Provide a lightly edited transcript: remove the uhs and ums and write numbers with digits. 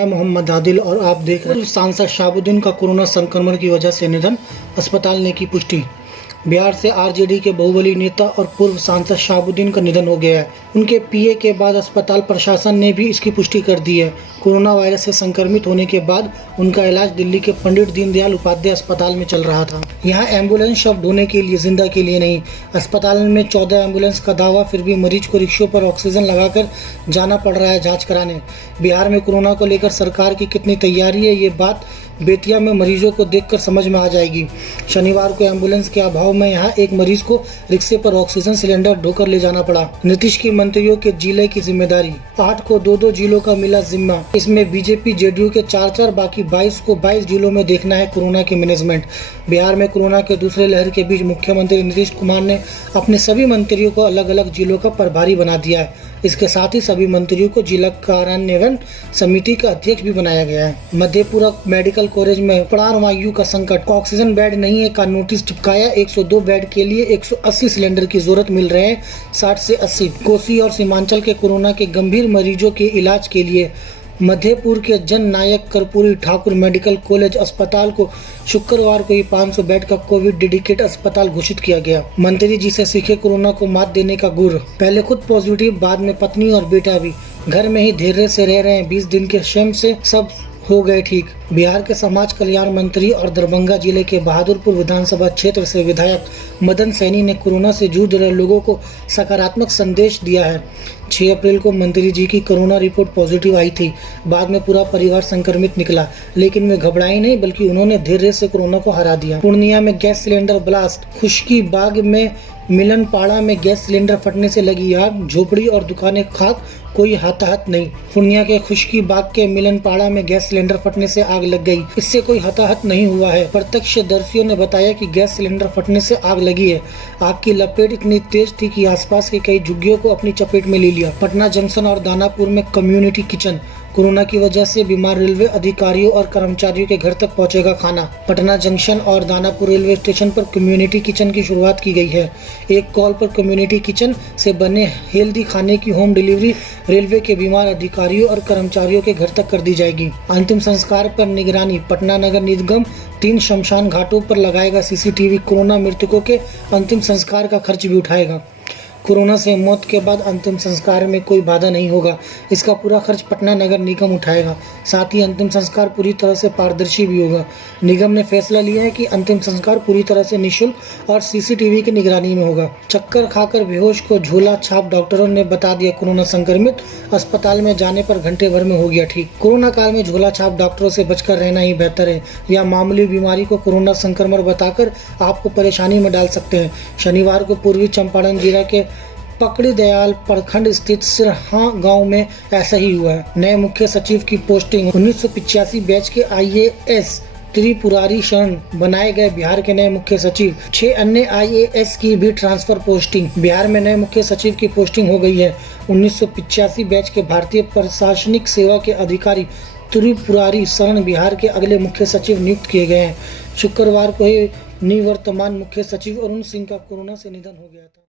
मैं मोहम्मद आदिल और आप देख रहे हैं। सांसद शहाबुद्दीन का कोरोना संक्रमण की वजह से निधन, अस्पताल ने की पुष्टि। बिहार से आरजेडी के बाहुबली नेता और पूर्व सांसद शहाबुद्दीन का निधन हो गया है। उनके पीए के बाद अस्पताल प्रशासन ने भी इसकी पुष्टि कर दी है। कोरोना वायरस से संक्रमित होने के बाद उनका इलाज दिल्ली के पंडित दीनदयाल उपाध्याय अस्पताल में चल रहा था। यहाँ एम्बुलेंस शव ढोने के लिए, जिंदा के लिए नहीं। अस्पताल में 14 एम्बुलेंस का दावा, फिर भी मरीज को रिक्शों पर ऑक्सीजन लगाकर जाना पड़ रहा है जांच कराने। बिहार में कोरोना को लेकर सरकार की कितनी तैयारी है, ये बात बेतिया में मरीजों को देखकर समझ में आ जाएगी। शनिवार को एम्बुलेंस के अभाव में यहाँ एक मरीज को रिक्शे पर ऑक्सीजन सिलेंडर ढोकर ले जाना पड़ा। नीतीश की मंत्रियों के जिले की जिम्मेदारी, 8 को 2-2 जिलों का मिला जिम्मा। इसमें बीजेपी जेडीयू के 4-4, बाकी 22 को 22 जिलों में देखना है कोरोना की मैनेजमेंट। बिहार में कोरोना के दूसरे लहर के बीच मुख्यमंत्री नीतीश कुमार ने अपने सभी मंत्रियों को अलग अलग जिलों का प्रभारी बना दिया है। इसके साथ ही सभी मंत्रियों को जिला कार्यान्वयन समिति का अध्यक्ष भी बनाया गया है। मधेपुरा मेडिकल कॉलेज में प्राणवायु का संकट, ऑक्सीजन बेड नहीं है का नोटिस चिपकाया। 102 बेड के लिए 180 सिलेंडर की जरूरत, मिल रहे हैं 60 से 80। कोसी और सीमांचल के कोरोना के गंभीर मरीजों के इलाज के लिए मधेपुर के जन नायक कर्पूरी ठाकुर मेडिकल कॉलेज अस्पताल को शुक्रवार को ही 500 बेड का कोविड डेडिकेट अस्पताल घोषित किया गया। मंत्री जी से सीखे कोरोना को मात देने का गुर। पहले खुद पॉजिटिव, बाद में पत्नी और बेटा भी। घर में ही धैर्य से रह रहे हैं, 20 दिन के श्रम से सब हो गए ठीक। बिहार के समाज कल्याण मंत्री और दरभंगा जिले के बहादुरपुर विधानसभा क्षेत्र से विधायक मदन सैनी ने कोरोना से जूझ रहे लोगों को सकारात्मक संदेश दिया है। 6 अप्रैल को मंत्री जी की कोरोना रिपोर्ट पॉजिटिव आई थी। बाद में पूरा परिवार संक्रमित निकला, लेकिन वे घबराए नहीं, बल्कि उन्होंने धैर्य से कोरोना को हरा दिया। पूर्णिया में गैस सिलेंडर ब्लास्ट, खुशकी बाग में मिलनपाड़ा में गैस सिलेंडर फटने से लगी आग, झोपड़ी और दुकानें खाक, कोई हताहत नहीं। पूर्णिया के खुशकी बाग के मिलनपाड़ा में गैस सिलेंडर फटने से आग लग गई, इससे कोई हताहत नहीं हुआ है। प्रत्यक्षदर्शियों ने बताया कि गैस सिलेंडर फटने से आग लगी है। आग की लपेट इतनी तेज थी कि आसपास के कई झुग्गियों को अपनी चपेट में ले लिया। पटना जंक्शन और दानापुर में कम्युनिटी किचन, कोरोना की वजह से बीमार रेलवे अधिकारियों और कर्मचारियों के घर तक पहुंचेगा खाना। पटना जंक्शन और दानापुर रेलवे स्टेशन पर कम्युनिटी किचन की शुरुआत की गई है। एक कॉल पर कम्युनिटी किचन से बने हेल्दी खाने की होम डिलीवरी रेलवे के बीमार अधिकारियों और कर्मचारियों के घर तक कर दी जाएगी। अंतिम संस्कार पर निगरानी, पटना नगर निगम 3 शमशान घाटों पर लगाएगा सीसीटीवी। कोरोना मृतकों के अंतिम संस्कार का खर्च भी उठाएगा। कोरोना से मौत के बाद अंतिम संस्कार में कोई बाधा नहीं होगा, इसका पूरा खर्च पटना नगर निगम उठाएगा। साथ ही अंतिम संस्कार पूरी तरह से पारदर्शी भी होगा। निगम ने फैसला लिया है कि अंतिम संस्कार पूरी तरह से निःशुल्क और सीसीटीवी की निगरानी में होगा। चक्कर खाकर बेहोश को झोला छाप, डॉक्टरों ने बता दिया कोरोना संक्रमित, अस्पताल में जाने पर घंटे भर में हो गया ठीक। कोरोना काल में झोला छाप डॉक्टरों से बचकर रहना ही बेहतर है, या मामूली बीमारी को कोरोना संक्रमण बताकर आपको परेशानी में डाल सकते हैं। शनिवार को पूर्वी चंपारण जिला के पकड़ी दयाल प्रखंड स्थित सिरहा गांव में ऐसा ही हुआ है। नए मुख्य सचिव की पोस्टिंग, 1985 बैच के IAS त्रिपुरारी शरण बनाए गए बिहार के नए मुख्य सचिव। 6 अन्य IAS की भी ट्रांसफर पोस्टिंग। बिहार में नए मुख्य सचिव की पोस्टिंग हो गई है। 1985 बैच के भारतीय प्रशासनिक सेवा के अधिकारी त्रिपुरारी शरण बिहार के अगले मुख्य सचिव नियुक्त किए गए हैं। शुक्रवार को ही निवर्तमान मुख्य सचिव अरुण सिंह का कोरोना से निधन हो गया था।